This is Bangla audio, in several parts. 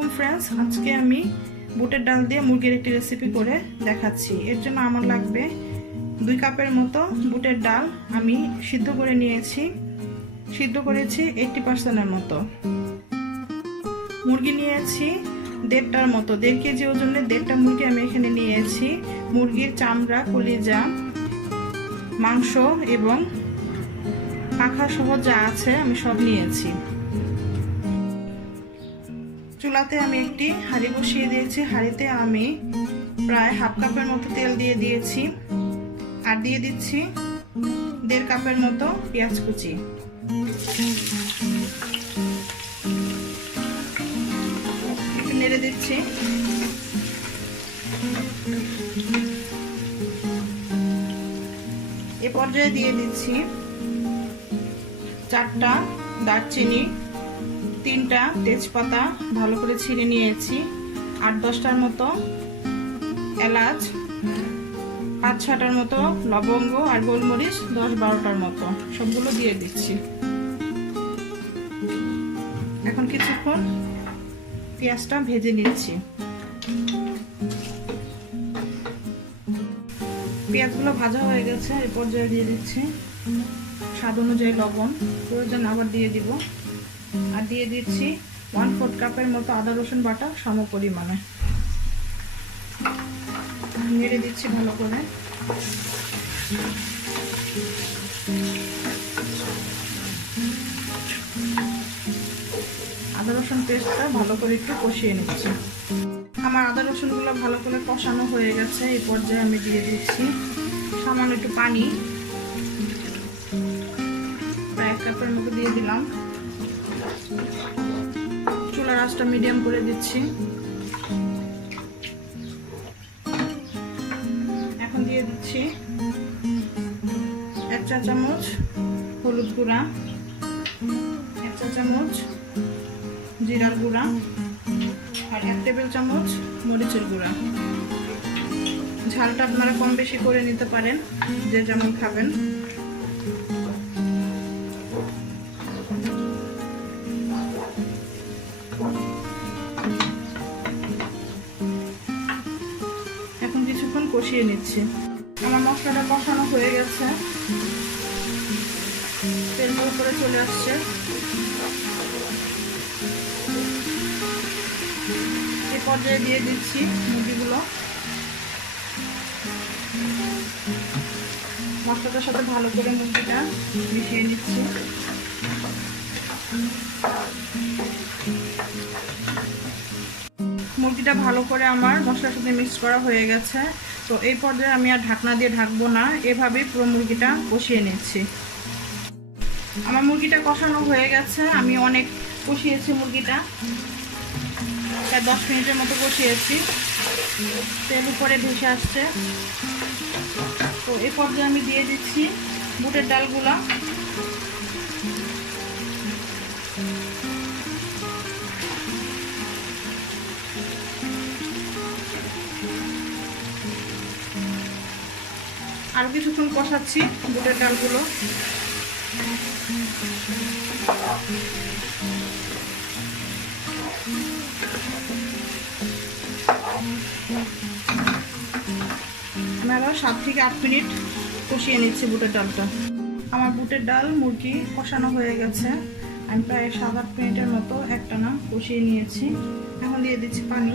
আসসালামু ফ্রেন্ডস, আজকে আমি বুটের ডাল দিয়ে মুরগির একটি রেসিপি করে দেখাচ্ছি। এর জন্য আমার লাগবে 2 কাপের মতো বুটের ডাল। আমি সিদ্ধ করে নিয়েছি, সিদ্ধ করেছি 80% মতো। মুরগি নিয়েছি 1.5টার মতো, 1.5 কেজি ওজনের 1.5টা মুরগি আমি এখানে নিয়েছি। মুরগির চামড়া, কলিজা, মাংস এবং পাখা সহ যা আছে আমি সব নিয়েছি। চুলাতে আমি একটি হাঁড়ি বসিয়ে দিয়েছি। হাঁড়িতে আমি প্রায় 1/2 কাপের মতো তেল দিয়ে দিয়েছি আর দিয়ে দিচ্ছি 1.5 কাপের মতো পেঁয়াজ কুচি। একটু নেড়ে দিচ্ছি। এ পর্যায়ে দিয়ে দিচ্ছি 4টা দারচিনি, 3টা তেজপাতা ভালো করে ছিঁড়ে নিয়েছি, 8-10টার মতো এলাচ, 5-6টার মতো লবঙ্গ আর গোলমরিচ 10-12টার মতো সবগুলো দিয়ে দিচ্ছি। এখন কিছুক্ষণ পেঁয়াজটা ভেজে নিচ্ছি। পেঁয়াজগুলো ভাজা হয়ে গেছে। এই পর্যায়ে দিয়ে দিচ্ছি স্বাদ অনুযায়ী লবণ, প্রয়োজন আবার দিয়ে দিব। আর দিয়ে দিচ্ছি 1/4 কাপের মতো আদা রসুন বাটা সম পরিমাণে। নেড়ে দিচ্ছি ভালো করে। আদা রসুন পেস্টটা ভালো করে একটু কষিয়ে নিচ্ছি। আমার আদা রসুনগুলো ভালো করে কষানো হয়ে গেছে। এই পর্যায়ে আমি দিয়ে দিচ্ছি সামান্য একটু পানি, প্রায় 1 কাপের মতো দিয়ে দিলাম। চুলার আঁচটা মিডিয়াম করে দিচ্ছি। এখন দিয়ে দিচ্ছি 1 চা চামচ হলুদ গুঁড়া, 1 চা চামচ জিরার গুঁড়া আর 1 টেবিল চামচ মরিচের গুঁড়া। ঝালটা আপনারা কম বেশি করে নিতে পারেন, যে যেমন খাবেন। এখন কিছুক্ষণ কষিয়ে নিচ্ছি। আমার মশলাটা কষানো হয়ে গেছে, তেলটা উপরে চলে আসছে। এই পর্যায়ে দিয়ে দিচ্ছি মুরগিগুলো। মশলাটার সাথে ভালো করে মুরগিটা মিশিয়ে নিচ্ছি। মুরগিটা ভালো করে আমার মশলার সাথে মিক্স করা হয়ে গেছে। তো এই পর্যায়ে আমি আর ঢাকনা দিয়ে ঢাকবো না, এভাবেই পুরো মুরগিটা কষিয়ে নিচ্ছি। আমার মুরগিটা কষানো হয়ে গেছে। আমি অনেক কষিয়েছি মুরগিটা, প্রায় 10 মিনিটের মতো কষিয়েছি। তেল উপরে ভেসে আসছে। তো এই পর্যায়ে আমি দিয়ে দিচ্ছি বুটের ডালগুলা। আরো কিছুক্ষণ কষাচ্ছি বুটের ডালগুলো। আমরা 7 থেকে 8 মিনিট কষিয়ে নিচ্ছি বুটের ডালটা। আমার বুটের ডাল মুরগি কষানো হয়ে গেছে। আমি প্রায় 7-8 মিনিটের মতো একটানা কষিয়ে নিয়েছি। এখন দিয়ে দিচ্ছি পানি।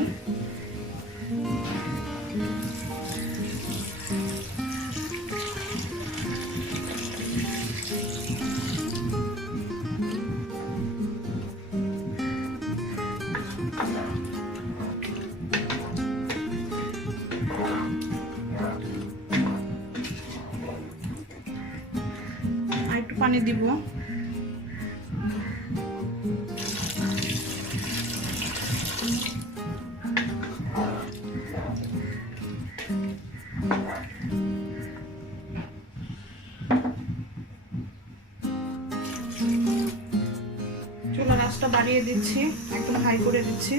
একটু পানি দিব। চুলার আঁচটা বাড়িয়ে দিচ্ছি, একদম হাই করে দিচ্ছি।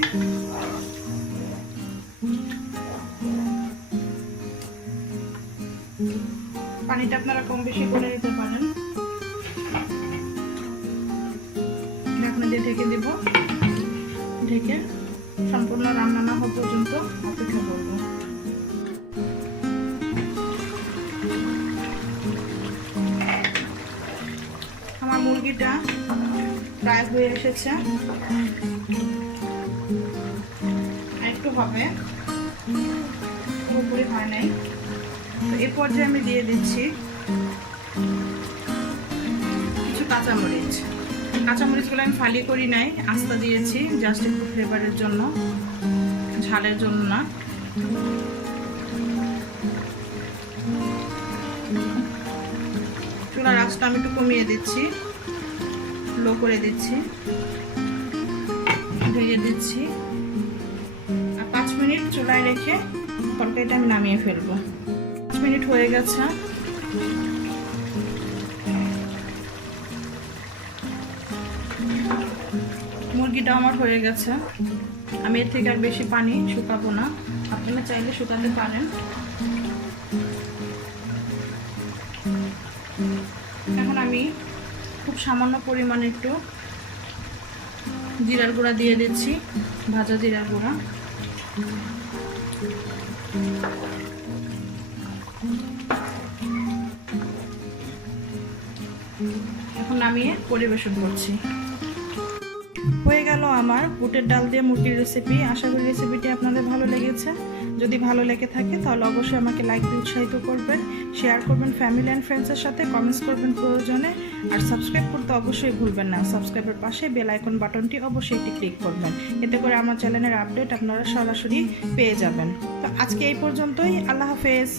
পানিটা আপনারা কম বেশি করে নিতে পারেন। ঢাকনা দিয়ে ঢেকে দেব। ঢেকে সম্পূর্ণ রান্না না হওয়া পর্যন্ত অপেক্ষা করব। আমার মুরগিটা প্রায় হয়ে এসেছে, একটু হবে, পুরোপুরি হয় নাই। তো এই পর্যায়ে আমি দিয়ে দিচ্ছি কিছু কাঁচামরিচগুলো আমি ফালি করি নাই, আস্তা দিয়েছি জাস্ট একটু ফ্লেভারের জন্য, ঝালের জন্য না। চুলার আঁচটা আমি একটু কমিয়ে দিচ্ছি, লো করে দিচ্ছি, ঢেকে দিচ্ছি। আর 5 মিনিট চুলায় রেখে তরকারিটা আমি নামিয়ে ফেলবো। 5 মিনিট হয়ে গেছে। মুরগিটা আমার হয়ে গেছে। আমি এর থেকে আর বেশি পানি শুকাবো না, আপনারা চাইলে শুকাতে পারেন। এখন আমি খুব সামান্য পরিমাণে একটু জিরার গুঁড়া দিয়ে দিচ্ছি, ভাজা জিরার গুঁড়া। এখন নামিয়ে পরিবেশন করছি। হয়ে গেল আমার বুটের ডাল দিয়ে মুরগির রেসিপি। আশা করি রেসিপিটি আপনাদের ভালো লেগেছে। যদি ভালো লেগে থাকে তাহলে অবশ্যই আমাকে লাইক দিয়ে উৎসাহিত করবেন, শেয়ার করবেন ফ্যামিলি অ্যান্ড ফ্রেন্ডসের সাথে, কমেন্টস করবেন প্রয়োজনে। আর সাবস্ক্রাইব করতে অবশ্যই ভুলবেন না। সাবস্ক্রাইবের পাশে বেল আইকন বাটনটি অবশ্যই একটি ক্লিক করবেন, এতে করে আমার চ্যানেলের আপডেট আপনারা সরাসরি পেয়ে যাবেন। তো আজকে এই পর্যন্তই। আল্লাহ হাফেজ।